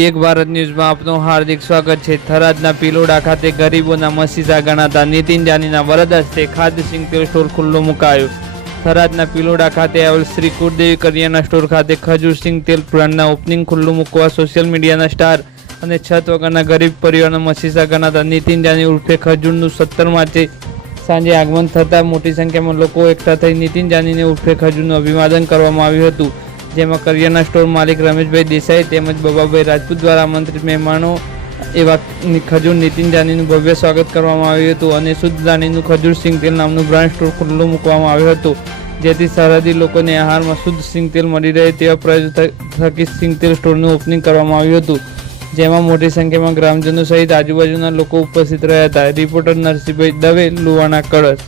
એક ભારત ન્યૂઝમાં આપનું હાર્દિક સ્વાગત છે. થરાદના પિલોડા ખાતે ગરીબોના મસીસા ગણાતા નીતિન જાનીના વરદ હસ્તે ખાદ્ય સિંગ તેલ સ્ટોર ખુલ્લો મુકાયો. થરાદના પિલોડા ખાતે આવેલ શ્રી કુળદેવી કરિયાના સ્ટોર ખાતે ખજૂર સિંગ તેલ બ્રાન્ડના ઓપનિંગ ખુલ્લું મૂકવા સોશિયલ મીડિયાના સ્ટાર અને છત વગરના ગરીબ પરિવારના મસીસા ગણાતા નીતિન જાની ઉર્ફે ખજૂરનું સત્તર માર્ચે સાંજે આગમન થતાં મોટી સંખ્યામાં લોકો એકઠા થઈ નીતિન જાનીને ઉર્ફે ખજૂરનું અભિવાદન કરવામાં આવ્યું હતું. જેમાં કરિયાના સ્ટોર માલિક રમેશભાઈ દેસાઈ તેમજ બબાભાઈ રાજપૂત દ્વારા આમંત્રિત મહેમાનો એવા ખજૂર નીતિન જાનીનું ભવ્ય સ્વાગત કરવામાં આવ્યું હતું અને શુદ્ધ જાનીનું ખજૂર સિંગ તેલ નામનું બ્રાન્ડ સ્ટોર ખુલ્લું મૂકવામાં આવ્યું હતું. જેથી સરહદી લોકોને આહારમાં શુદ્ધ સિંગ તેલ મળી રહે તેવા પ્રયાસ થકી સિંગ તેલ સ્ટોરનું ઓપનિંગ કરવામાં આવ્યું હતું. જેમાં મોટી સંખ્યામાં ગ્રામજનો સહિત આજુબાજુના લોકો ઉપસ્થિત રહ્યા હતા. રિપોર્ટર નરસિંહભાઈ દવે, લુવાણા કળશ.